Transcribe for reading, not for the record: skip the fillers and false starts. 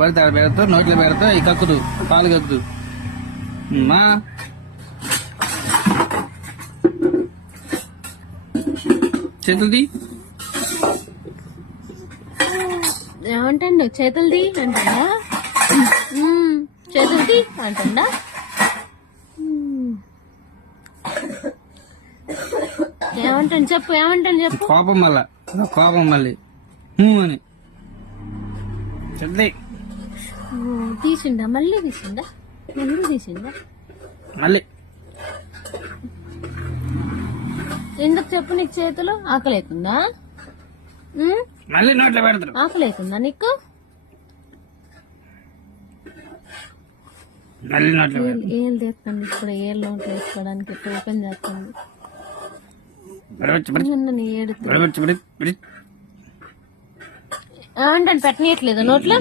పడితే ఆడ పెడతావు, నోట్లో పెడతావు, ఈ కక్కుదు పాలు కక్కుదు. మా చేతులది ఏమంటాడు? చేతులది అంటాడా? చేతులది అంటాడా? ఏమంటాను చెప్పు, ఏమంటాను చెప్పు. కోపం మళ్ళా, కోపం మళ్ళీ అని చెప్తే తీసిండా? మళ్ళీ తీసిండా? మళ్ళీ తీసిండా? మళ్ళీ ఎందుకు చెప్పు? నీకు చేతులు ఆకలేకుందా? మళ్ళీ నోట్లో పెడతారు. ఆకలేకుందా నీకు? మళ్ళీ నోట్లో ఏళ్ళు తీస్తుంది ఇప్పుడు, ఏళ్ళు నోట్లు వేసుకోవడానికి ఇప్పుడు ఓపెన్ చేస్తుంది. ఏడుతుంది. ఏమంటాను? పెట్టనీయట్లేదు నోట్లో.